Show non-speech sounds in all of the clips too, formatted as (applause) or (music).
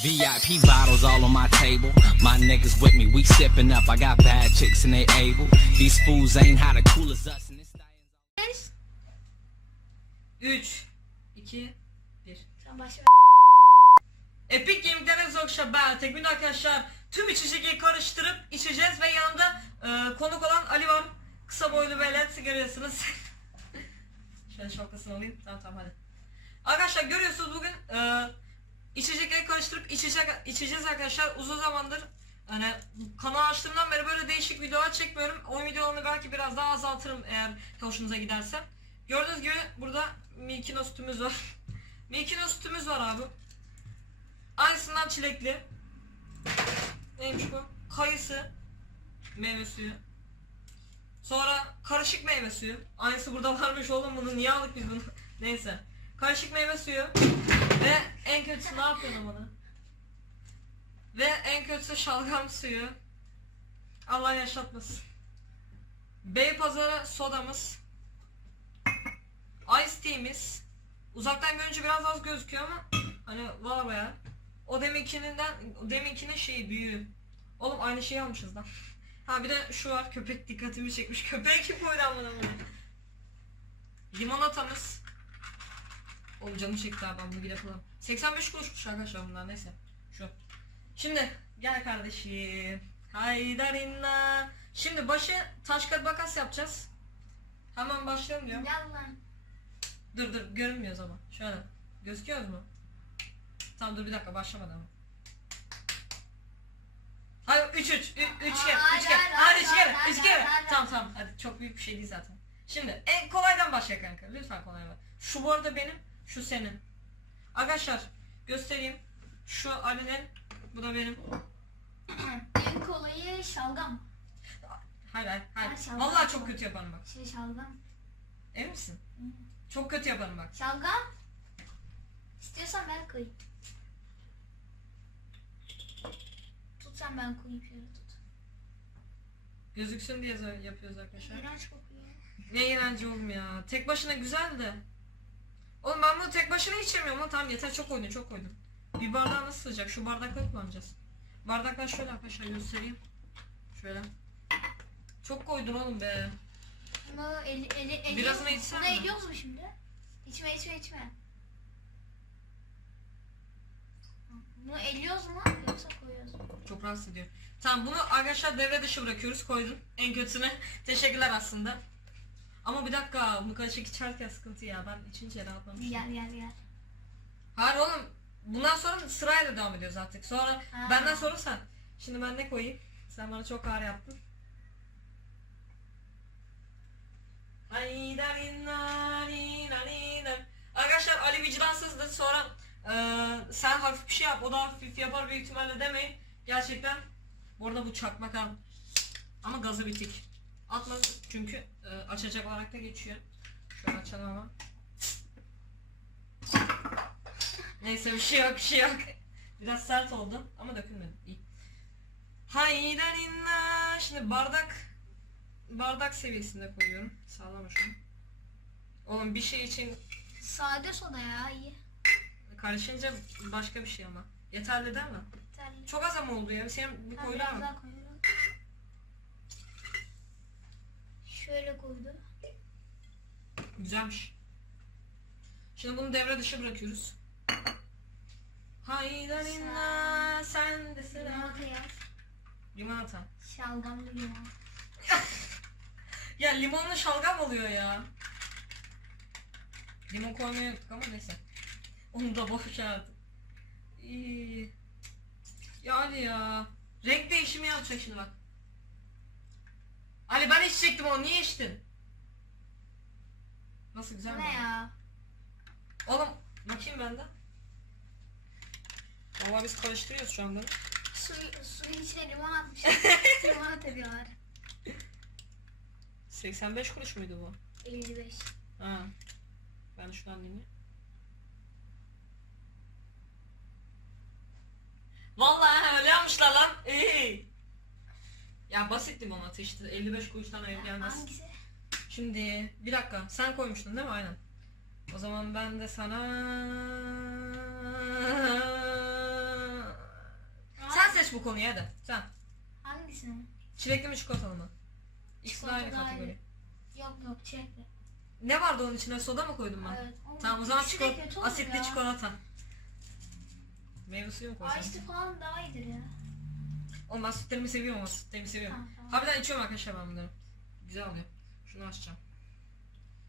VIP bottles all on my table. My niggas with me, we sipping up. I got bad chicks and they able. These fools ain't how the cool as us. And this 3 2 1 Sen başla. Epic Gaming'den Zokşa ben Tekmin arkadaşlar tüm içecekleri karıştırıp içeceğiz ve yanında e, konuk olan Ali var. Kısa boylu velet görüyorsunuz. (laughs) Şöyle şapkasını alayım. Tamam tamam hadi. Arkadaşlar görüyorsunuz bugün e, içecekleri karıştırıp içecek, içeceğiz arkadaşlar. Uzun zamandır hani kanal açtığımdan beri böyle değişik videolar çekmiyorum. O videolarını belki biraz daha azaltırım eğer hoşunuza giderse. Gördüğünüz gibi burada Milkino sütümüz var. (laughs) Milkino sütümüz var abi. Aynısından çilekli. Neymiş bu? Kayısı meyve suyu. Sonra karışık meyve suyu. Aynısı burada varmış oğlum bunu niye aldık biz bunu? (laughs) Neyse. Karışık meyve suyu. Ve en kötüsü ne yapıyorsun bana? Ve en kötüsü şalgam suyu. Allah yaşatmasın. Beypazarı sodamız. Ice tea'miz. Uzaktan görünce biraz az gözüküyor ama hani var baya. O deminkinden deminkinin şeyi büyüğü. Oğlum aynı şeyi almışız lan. Ha bir de şu var köpek dikkatimi çekmiş. Köpeği kim koydu amına? Limonatamız. Oğlum canım çekti abi ben bunu bir yapalım. 85 kuruşmuş arkadaşlar bunlar neyse. Şu. Şimdi gel kardeşim. Haydarinna. Şimdi başı taş kağıt makas yapacağız. Hemen başlayalım diyorum. Gel lan. Dur dur görünmüyoruz ama. Şöyle. Gözüküyoruz mu? Tamam dur bir dakika başlamadan ama. Hayır 3 3 3 kere 3 kere. Hayır, hayır, Hadi 3 kere. hayır, 3 kere. Tamam tamam hadi çok büyük bir şey değil zaten. Şimdi en kolaydan başla kanka. Lütfen kolaydan. Şu bu arada benim, şu senin. Arkadaşlar göstereyim. Şu Ali'nin, bu da benim. en kolayı şalgam. Hayır hayır hayır. Ha, şalgam. Vallahi çok kötü yaparım bak. Şey şalgam. Emin misin? Çok kötü yaparım bak. Şalgam. İstiyorsan ben koyayım. Tut sen ben koyayım şöyle tut. Gözüksün diye yapıyoruz arkadaşlar. İğrenç kokuyor. Ne eğlence oğlum ya. Tek başına güzel de. Oğlum ben bunu tek başına içemiyorum lan. Tamam yeter çok koydun çok koydun. Bir bardağı nasıl sığacak? Şu bardakları kullanacağız. Bardaklar şöyle arkadaşlar göstereyim. Şöyle. Çok koydun oğlum be. Bunu eli, eli, eli Birazını içsen Bunu mi? ediyoruz mu şimdi? İçme içme içme. Bunu eliyoruz mu yoksa koyuyoruz mu? Çok rahatsız ediyor. Tamam bunu arkadaşlar devre dışı bırakıyoruz. Koydun. En kötüne. Teşekkürler aslında. Ama bir dakika bu kaşık içerken sıkıntı ya. Ben içince rahatlamıştım. Gel gel gel. Hayır oğlum. Bundan sonra sırayla devam ediyoruz artık. Sonra Ha. benden sonra sen. Şimdi ben ne koyayım? Sen bana çok ağır yaptın. Arkadaşlar Ali vicdansızdır. Sonra eee, sen hafif bir şey yap. O da hafif yapar büyük ihtimalle demeyin. Gerçekten. Bu arada bu çakmak al. Ama gazı bitik. Atma çünkü eee, açacak olarak da geçiyor. Şöyle açalım ama. Neyse bir şey yok bir şey yok. Biraz sert oldu ama dökülmedi. İyi. Haydarinna. Şimdi bardak bardak seviyesinde koyuyorum. Sağlama şunu. Oğlum bir şey için Sade soda ya iyi. karışınca başka bir şey ama. Yeterli değil mi? Yeterli. Çok az ama oldu ya. Senin bir Ben koydu biraz ama. daha koyuyorum. Şöyle koydu. Güzelmiş. Şimdi bunu devre dışı bırakıyoruz. Haydarinna sen de sıra. Limonata yaz. Limonata. Şalgamlı limon. (laughs) Ya limonlu şalgam oluyor ya. Limon koymayı unuttuk ama neyse. Onu da boş artık. İyi. Ya Ali ya. Renk değişimi yapacak şimdi bak. Ali ben içecektim onu niye içtin? Nasıl güzel mi? ne ya? Oğlum bakayım ben de. Valla biz karıştırıyoruz şu anda. Su, suyun içine limon atmışlar. (laughs) Limonata diyorlar. 85 kuruş muydu bu? 55. Ha. Ben şuradan dinleyeyim. Vallahi öyle yapmışlar lan. İyi. Ya basit limonata işte 55 kuruştan hayır gelmez. Hangisi? Şimdi bir dakika sen koymuştun değil mi aynen. O zaman ben de sana Seç bu konuyu hadi. Sen. Hangisini? Çilekli mi çikolatalı mı? İkisi de aynı Çikolatalı kategori. Yok yok çilekli. Ne vardı onun içine? Soda mı koydum ben? Evet. Oğlum, Tamam o zaman ikisi de kötü çikolata, olur asitli ya. çikolata. Meyve suyu mu koysam? Ice tea falan daha iyidir ya. Oğlum ben sütlerimi seviyorum ama sütlerimi seviyorum. Tamam, tamam. Harbiden içiyorum arkadaşlar ben bunları. Güzel oluyor. Şunu açacağım.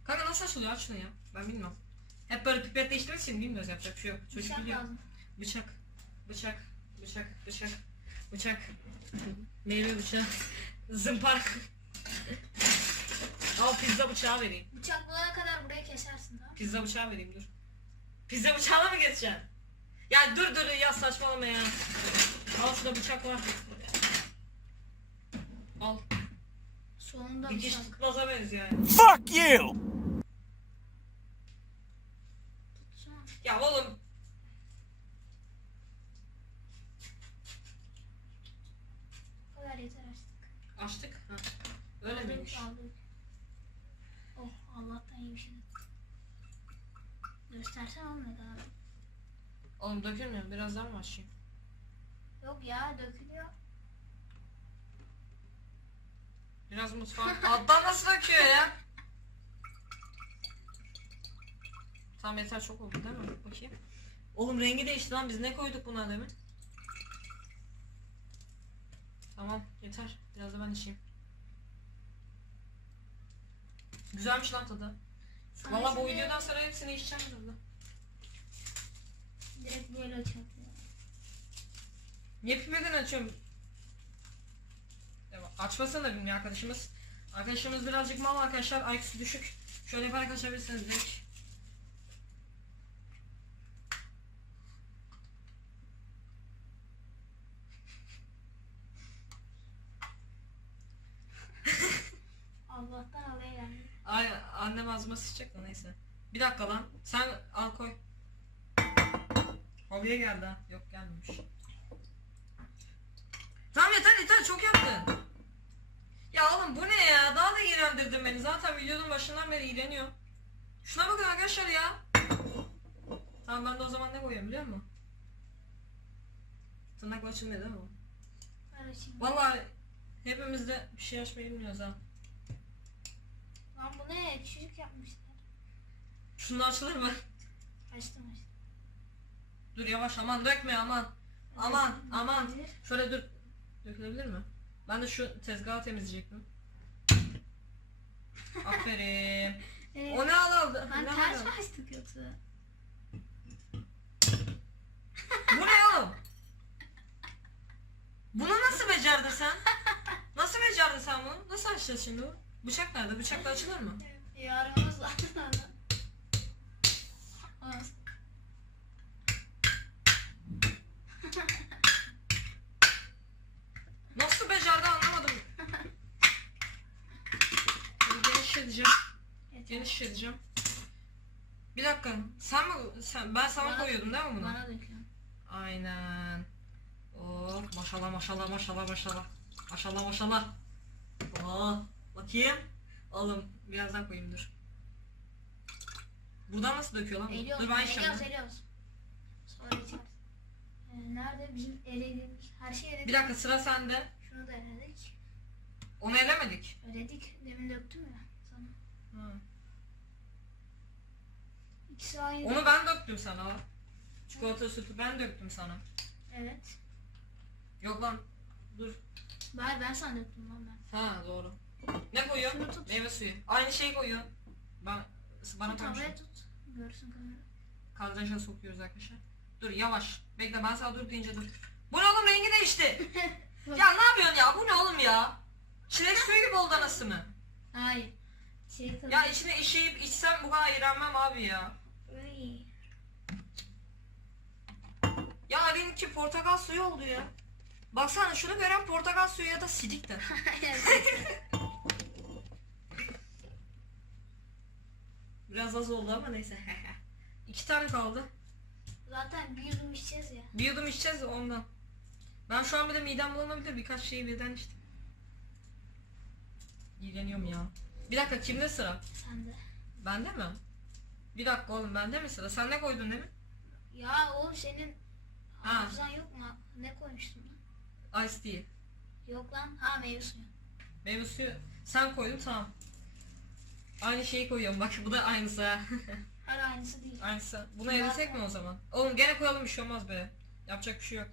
Kanka nasıl açılıyor aç şunu ya. Ben bilmiyorum. Hep böyle pipetle içtiğimiz için bilmiyoruz yapacak bir şey yok. Çocuk Bıçak biliyor. lazım. Bıçak. Bıçak. Bıçak. Bıçak. Bıçak. Meyve bıçağı. (laughs) Zımpara. Al pizza bıçağı vereyim. Bıçak bulana kadar burayı kesersin tamam? Pizza bıçağı vereyim dur. Pizza bıçağına mı geçeceksin? Ya dur dur ya saçmalama ya. Al şurada bıçak var. Al. Sonunda Dikiş bıçak. tutmaza benziyor yani. Fuck you! Tutsana. Ya oğlum Bu kadar yeter açtık. açtık. Ha. Öyle Aldık, miymiş? aldık. Oh Allah'tan iyi bir şey. Göstersen olmadı abi. Oğlum dökülmüyor. Biraz daha mı açayım? Yok ya dökülüyor. Biraz mutfağın alttan nasıl döküyor ya? Tamam yeter çok oldu değil mi? Bakayım. Oğlum rengi değişti lan biz ne koyduk buna demin? Tamam yeter. Biraz da ben içeyim. Güzelmiş lan tadı. Valla bu videodan sonra hepsini içeceğim tadı. Direkt böyle açabiliyor. Niye pipeden açıyorum? Açmasana da bilmiyor arkadaşımız. Arkadaşımız birazcık mal arkadaşlar. IQ'su düşük. Şöyle yaparak açabilirsiniz direkt. Allah'tan alaya geldi. Ay annem ağzıma sıçacak da neyse. Bir dakika lan. Sen al koy. Halıya geldi ha. Yok gelmemiş. Tamam yeter yeter çok yaptın. Ya oğlum bu ne ya? Daha da iğrendirdin beni. Zaten videonun başından beri iğreniyor. Şuna bakın arkadaşlar ya. Tamam ben de o zaman ne koyuyorum biliyor musun? Tırnakla açılmıyor değil mi. Vallahi hepimiz de bir şey açmayı bilmiyoruz ha. Lan bu ne? Küçücük yapmışlar. Şunu açılır mı? Açtım açtım. Dur yavaş aman dökme aman. Aman aman. Şöyle dur. Dökülebilir mi? Ben de şu tezgahı temizleyecektim. (laughs) Aferin. Evet. O ne al aldı? Ben Ne ters al? mi açtık yoksa? Bu ne oğlum? Bunu nasıl becerdin sen? Nasıl becerdin sen bunu? Nasıl açacağız şimdi bu? Bıçak nerede? Bıçakla açılır mı? Yarımız var. (laughs) edeceğim. Geniş edeceğim. Bir dakika. Sen mi? Sen, ben sana Bana- koyuyordum değil mi bunu? Bana döküyorum. Aynen. Oh maşallah maşallah maşallah maşallah. Maşallah maşallah. Oh bakayım. Oğlum birazdan koyayım dur. Buradan nasıl döküyor lan? bu? Eliyoruz. Dur ben içeceğim. Eliyoruz. Sonra içeriz. Ee, nerede bizim elediğimiz her şeyi eledik. Bir dakika sıra sende. Şunu da eledik. Onu elemedik. Eledik. Demin döktüm ya. Hı. İkisi aynı. Onu ben döktüm sana. Çikolata sütü ben döktüm sana. Evet. Yok lan. Dur. Ben, ben sana döktüm lan ben. Ha doğru. Ne koyuyor? Şunu tut. Meyve suyu. Aynı şeyi koyuyor. Ben bana tut koymuş. havaya tut. Görsün kamera. Kadraja sokuyoruz arkadaşlar. Dur yavaş. Bekle ben sana dur deyince dur. Bu ne oğlum rengi değişti. (laughs) ya ne yapıyorsun ya? Bu ne oğlum ya? Çilek suyu gibi oldu anası mı? Hayır. Şey. Ya içine işeyip içsem bu kadar iğrenmem abi ya. Iy. Ya benimki portakal suyu oldu ya. Baksana şunu gören portakal suyu ya da sidik de. (laughs) Biraz az oldu ama neyse. (laughs) İki tane kaldı. Zaten bir yudum içeceğiz ya. Bir yudum içeceğiz de ondan. Ben şu an bir de midem bulanabilir birkaç şeyi birden içtim. İğreniyorum ya. Bir dakika kimde sıra? Sen de. Bende mi? Bir dakika oğlum bende mi sıra? Sen ne koydun değil mi? Ya oğlum senin Ha. hafızan yok mu? Ne koymuştun lan? Ice tea. Yok lan. Ha meyve suyu. Meyve suyu sen koydun tamam. Aynı şeyi koyuyorum bak bu da aynısı ha. (laughs) Her aynısı değil. aynısı. Bunu eritek mi o zaman? Oğlum gene koyalım bir şey olmaz be. Yapacak bir şey yok.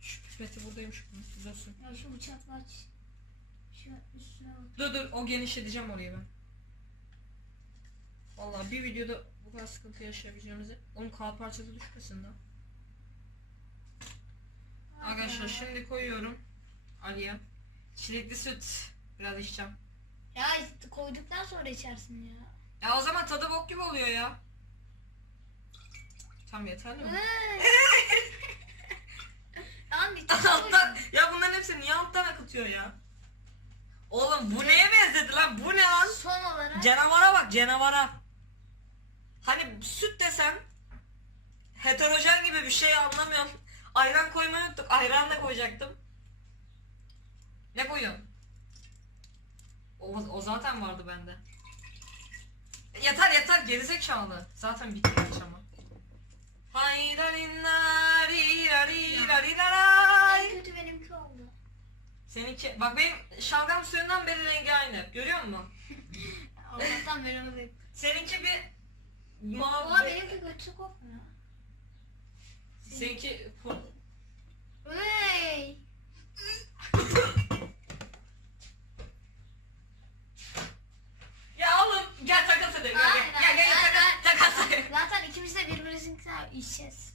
Şu pipeti buradaymış. Düz olsun. Ya şu bıçakla aç. Dur dur o genişleteceğim orayı ben. Vallahi bir videoda bu kadar sıkıntı yaşayabileceğimizi. Onun kağıt parçası düşmesin lan. Arkadaşlar şimdi koyuyorum Ali'ye. Çilekli süt. Biraz içeceğim. Ya koyduktan sonra içersin ya. Ya o zaman tadı bok gibi oluyor ya. Tam yeterli mi? Lan (laughs) bir alttan, ya bunların hepsini niye alttan akıtıyor ya? Oğlum bu neye benzedi lan? Bu ne lan? Son olarak Canavara bak canavara. Hani süt desem heterojen gibi bir şey anlamıyorum. Ayran koymayı unuttuk. Ayran da koyacaktım. Ne koyuyorsun? O, o zaten vardı bende. Yeter yeter gerizekalı. Zaten bitti akşama. Hayrarinnarirariraray. en kötü benimki. Seninki bak benim şalgam suyundan beri rengi aynı. Görüyor musun? Allah'tan ben onu. Seninki bir Oha mavi. benimki kötü kokmuyor. Seninki Hey! Ya oğlum gel takas edelim. Gel Aynen, gel gel, gel aynen. takas, takas edelim. Zaten ikimiz de birbirimizin içeceğiz.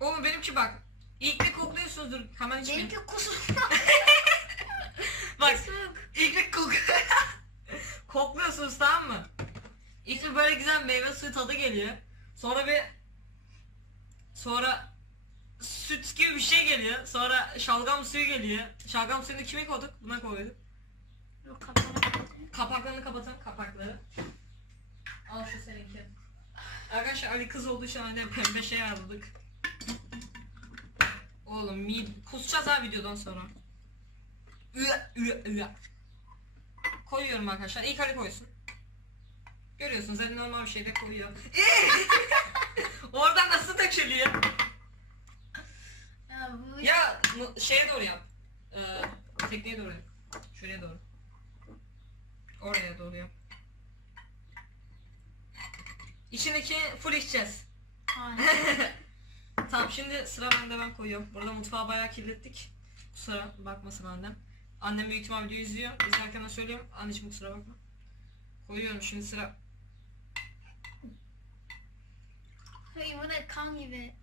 Oğlum benimki bak. İlk bir kokluyorsunuzdur. Hemen içmeyin. Benimki kusur. (laughs) Bak ilk kok (laughs) kokluyorsunuz tamam mı? İlk bir böyle güzel meyve suyu tadı geliyor. Sonra bir sonra süt gibi bir şey geliyor. Sonra şalgam suyu geliyor. Şalgam suyunu kime koyduk? Buna koyduk. Kapaklarını kapatın kapakları. Al şu seninki. Arkadaşlar Ali kız olduğu için anne pembe şey aldık. Oğlum mid kusacağız ha videodan sonra. Koyuyorum arkadaşlar. İlk Ali koysun. Görüyorsunuz Ali normal bir şeyde koyuyor. (laughs) Oradan nasıl dökülüyor? Ya bu Ya şeye doğru yap. Ee, tekneye doğru yap. Şuraya doğru. Oraya doğru yap. İçindeki full içeceğiz. (laughs) Tamam şimdi sıra bende ben koyuyorum. Burada mutfağı bayağı kirlettik. Kusura bakmasın annem. Annem büyük ihtimal video izliyor. İzlerken de söylüyorum. Anneciğim kusura bakma. Koyuyorum şimdi sıra. Hey, bu ne kan gibi.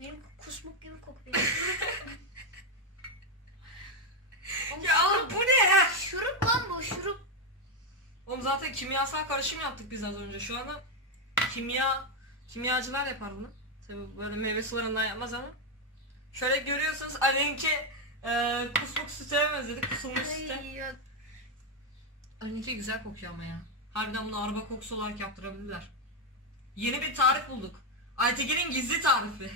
Benim kusmuk gibi kokuyor. Oğlum Ya oğlum bu ne ya? Şurup lan bu şurup. Oğlum zaten kimyasal karışım yaptık biz az önce. Şu anda kimya kimyacılar yapar bunu. Tabii böyle meyve sularından yapmaz ama. Şöyle görüyorsunuz Ali'ninki e, kusmuk süte benzedik. Kusulmuş süte. Ali'ninki güzel kokuyor ama ya. Harbiden bunu araba kokusu olarak yaptırabilirler. Yeni bir tarif bulduk. Aytekin'in gizli tarifi.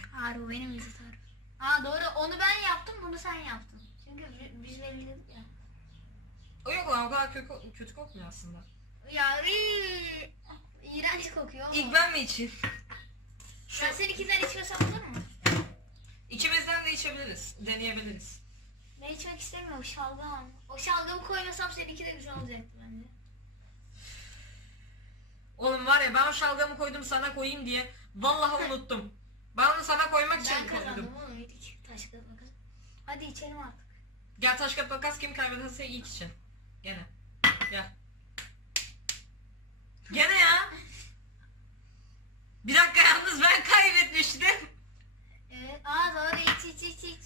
O benim yüzü tarif. Ha doğru onu ben yaptım bunu sen yaptın. Çünkü bi- biz belirledik ya. O yok lan o kadar kötü, kötü kokmuyor aslında. Ya iii, iğrenç kokuyor. ama. İlk ben mi içeyim? Şu Ben seninkinden içmesem olur mu? ikimizden de içebiliriz. Deneyebiliriz. Ben içmek istemiyorum şalgam. O şalgamı koymasam seninki de güzel olacaktı bence. Oğlum var ya ben o şalgamı koydum sana koyayım diye. Vallahi unuttum. Ben onu sana koymak için Ben kazandım koydum. oğlum iyilik. Taş kağıt makas. Hadi içelim artık. Gel taş kağıt makas kim kaybederse ilk için. Gene. Gel. Gene ya. Bir dakika yalnız ben kaybetmiştim. Evet. Aa doğru iç iç iç iç.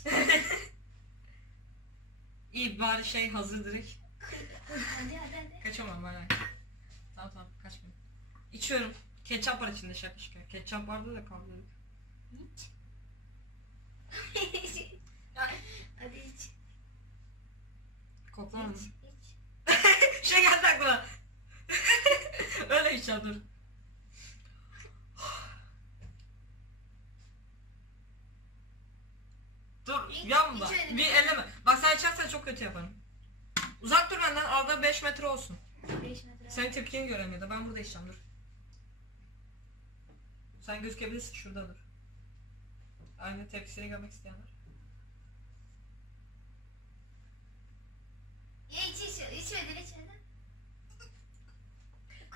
İyi bari şey hazır direkt. hadi hadi hadi. Kaçamam ben. Tamam tamam kaçmayayım. İçiyorum. Ketçap var içinde şapışka. Ketçap vardı da kaldırdık. İç. Ya, hadi iç. koklar mı? İç iç. (laughs) şey geldi aklıma. (laughs) Öyle içeceğim dur. Yanma. Bir eleme. Bak sen içersen çok kötü yaparım. Uzak dur benden. Arada 5 metre olsun. 5 metre. Senin tepkini göremiyor da ben burada içeceğim dur. Sen gözükebilirsin şurada dur. Aynı tepkisini görmek isteyenler. Ya iç iç içmedin içmedin.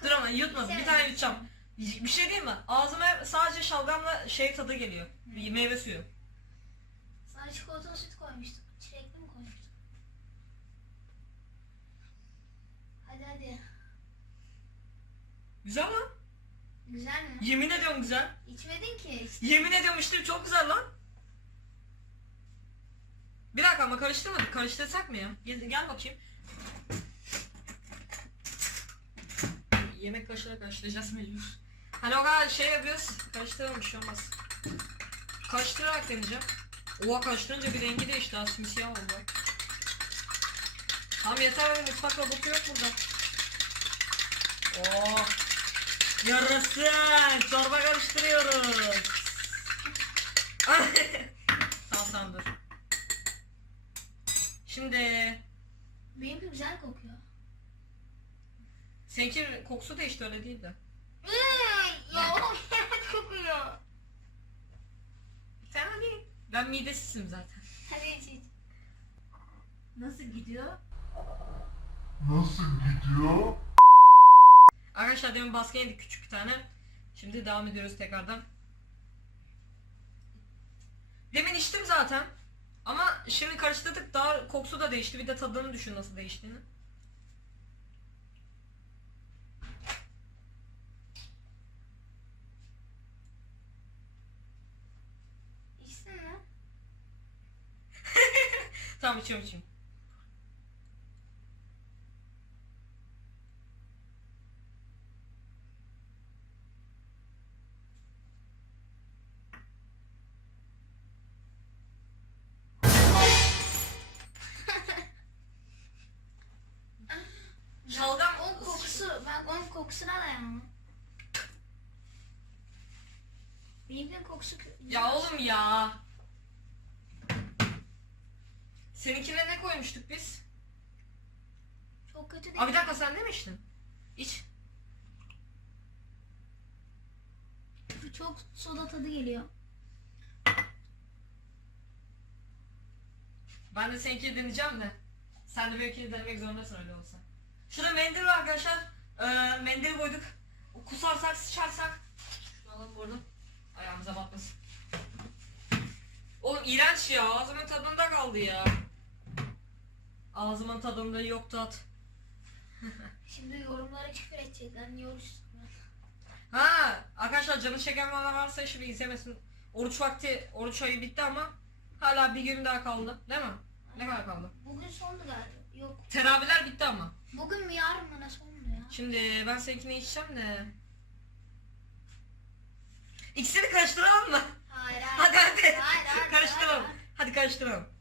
Dur ama yutma bir tane yutacağım. Bir şey diyeyim mi? Ağzıma sadece şalgamla şey tadı geliyor. Meyve suyu. Sana çikolatalı süt koymuştuk. Çilekli mi koymuştuk? Hadi hadi. Güzel lan. Güzel mi? Yemin ediyorum güzel. İçmedin ki. İşte. Yemin ediyorum işte çok güzel lan. Bir dakika ama karıştırmadık. Karıştırsak mı ya? Gel, gel bakayım. Yemek kaşığıyla karıştıracağız mecbur. Hani o kadar şey yapıyoruz. Karıştıralım bir şey olmaz. Karıştırarak deneyeceğim. Oha karıştırınca bir rengi değişti. Ha, simsiyah oldu. Tamam yeter benim mutfak robotu yok burada. Oo. Yarasın. Çorba karıştırıyoruz. (laughs) tamam tamam dur. Şimdi Benimki güzel kokuyor. seninki kokusu da işte öyle değil de. ya oğlum kokuyor. Fena değil. Ben midesizim zaten. Hadi iç iç. Nasıl gidiyor? Nasıl gidiyor? Arkadaşlar demin baskı yedik küçük bir tane. Şimdi devam ediyoruz tekrardan. Demin içtim zaten. Ama şimdi karıştırdık daha kokusu da değişti. Bir de tadını düşün nasıl değiştiğini. İçsin mi? İçiyorum. (laughs) Şalgam Onun kokusu, ben onun kokusuna dayanamam. Benimkinin kokusu Ya oğlum ya. Seninkine ne koymuştuk biz? çok kötü değil. Abi bir dakika sen ne mi içtin? İç. Çok soda tadı geliyor. Ben de seninkini deneyeceğim de. Sen de benimkini denemek zorundasın öyle olsa. Şurada mendil var arkadaşlar. Ee, mendil koyduk. Kusarsak, sıçarsak. Şunu alalım burada. Ayağımıza batmasın. Oğlum iğrenç ya. Ağzımın tadında kaldı ya. Ağzımın tadında yok tat. Şimdi yorumlara küfür edecekler. Niye oruç? Ha arkadaşlar canı çeken bana varsa şimdi izlemesin. Oruç vakti, oruç ayı bitti ama hala bir gün daha kaldı. Değil mi? Ne kadar kaldı? Bugün sondu galiba. Yok. Teravihler bitti ama. Bugün mü yarın mı ne sondu ya? Şimdi ben seninkini içeceğim de. İkisini karıştıralım mı? Hayır Hadi hayır. hadi. Hayır, hayır, Karıştıralım. hayır. Hadi karıştıralım.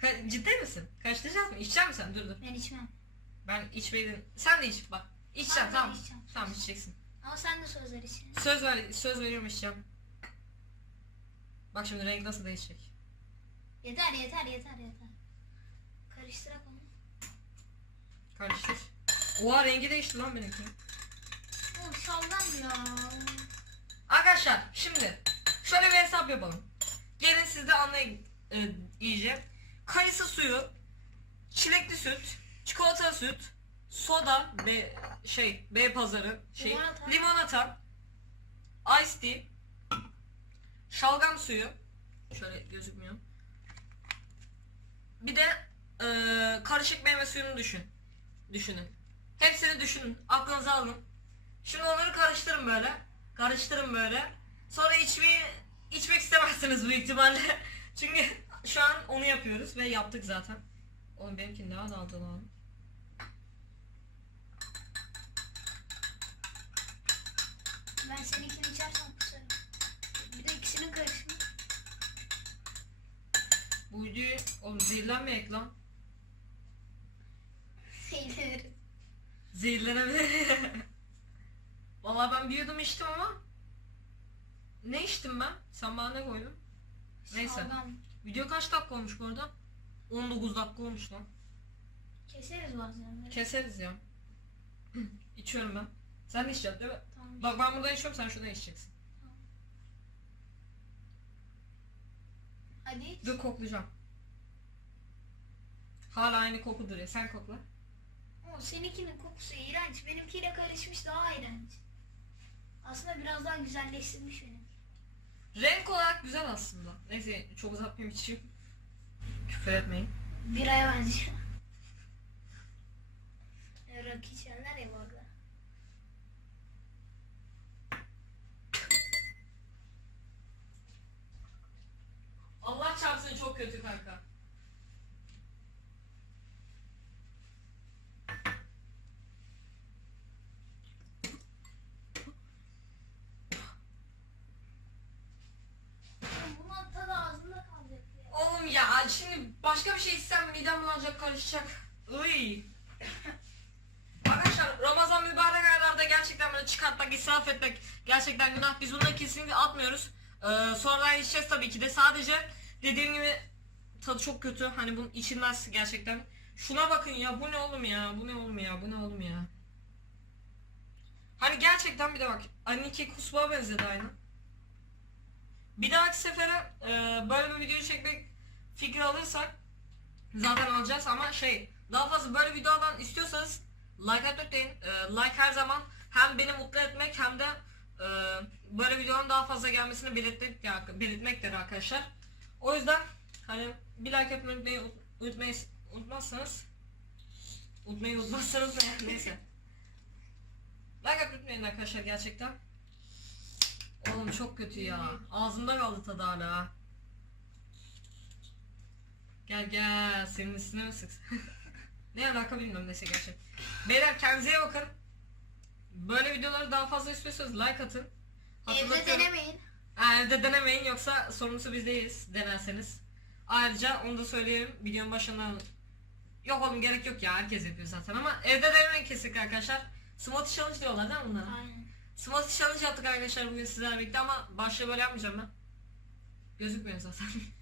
Ka- ciddi misin? Karıştıracağız mı? İçecek misin sen? Dur dur. Ben içmem. Ben içmeyi Sen de iç bak. İçeceğim Tamam, içeceğim. Tamam içeceksin. Ama sen de söz ver için. Söz ver, söz veriyorum içeceğim. Bak şimdi renk nasıl değişecek. Yeter yeter yeter yeter. Karıştırak onu. Karıştır. Oha rengi değişti lan benimki. Oh şalgam ya. Arkadaşlar şimdi şöyle bir hesap yapalım. Gelin siz de anlayın e, iyice. Kayısı suyu, çilekli süt, çikolata süt, soda ve şey B pazarı şey Limonata. limonata, ice tea, şalgam suyu. Şöyle gözükmüyor. Bir de e, karışık meyve suyunu düşün. Düşünün. Hepsini düşünün. Aklınıza alın. Şimdi onları karıştırın böyle. Karıştırın böyle. Sonra içmeyi içmek istemezsiniz büyük ihtimalle. (laughs) Çünkü şu an onu yapıyoruz ve yaptık zaten. Oğlum benimki ne azaldı lan. Ben seninkini içersem kusarım. Bir de ikisinin karışımı. Bu videoyu oğlum zehirlenmeyek lan. Zehirleniriz. Zehirlenebilir. (laughs) Vallahi ben bir yudum içtim ama. Ne içtim ben? Sen bana ne koydun? Neyse. Şalgam. Video kaç dakika olmuş bu arada? 19 dakika olmuş lan. Keseriz bazen. Keseriz ya. (clears throat) İçiyorum ben. Sen de içeceksin değil mi? Tamam. Bak ben burada içiyorum sen şurada içeceksin. Hadi iç. Dur koklayacağım. Hala aynı koku duruyor. Sen kokla. O seninkinin kokusu iğrenç. Benimkiyle karışmış daha iğrenç. Aslında biraz daha güzelleştirmiş benim. Renk olarak güzel aslında. Neyse çok uzatmayayım hiç. Küfür etmeyin. Biraya benziyor. Rakı içenler ya bu arada. Allah çarpsın çok kötü kanka. Oğlum Bunun tadı ağzımda kalacak ya. Oğlum ya şimdi başka bir şey içsem midem bulanacak karışacak. Iy. Arkadaşlar Ramazan mübarek aylarda gerçekten böyle çıkartmak, israf etmek gerçekten günah. Biz bunları kesinlikle atmıyoruz. Ee, sonradan içeceğiz tabii ki de. Sadece dediğim gibi tadı çok kötü. Hani bunun içilmez gerçekten. Şuna bakın ya bu ne oğlum ya bu ne oğlum ya bu ne oğlum ya. Hani gerçekten bir de bak Aniki kusbağa benzedi aynı. Bir dahaki sefere e, böyle bir video çekmek fikri alırsak zaten alacağız ama şey daha fazla böyle videolardan istiyorsanız like atmayı. E, like her zaman hem beni mutlu etmek hem de e, böyle videoların daha fazla gelmesini belirtmek, ya, belirtmektir arkadaşlar. O yüzden hani bir like atmayı unutmayı, unutmazsanız unutmayı unutmazsanız ne? neyse. Like atmayı arkadaşlar gerçekten. Oğlum çok kötü ya. Ağzımda kaldı tadı hala. Gel gel senin üstüne mi sıksın? (laughs) ne alaka bilmiyorum neyse gerçek. Beyler kendinize bakın. Böyle videoları daha fazla istiyorsanız like atın. Evde Hatırlatıyorum. denemeyin. Ha, evde denemeyin yoksa sorumlusu biz değiliz denerseniz. Ayrıca onu da söyleyeyim videonun başından Yok oğlum gerek yok ya herkes yapıyor zaten ama evde denemeyin kesinlikle arkadaşlar. Smoothie challenge diyorlar değil mi bunlara? Aynen. Smoothie challenge yaptık arkadaşlar bugün sizlerle birlikte ama başta böyle yapmayacağım ben. Gözükmüyor zaten. (laughs)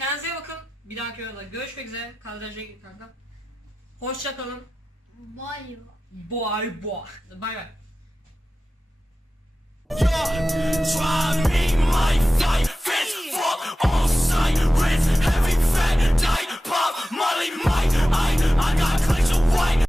Kendinize iyi bakın. Bir dahaki videoda görüşmek üzere. Kadraja gir kanka. Hoşçakalın. Bye. Bye bye. Bye bye. Try fuck, all sight, wrist, heavy, fat, die, pop, molly, mic, I, I got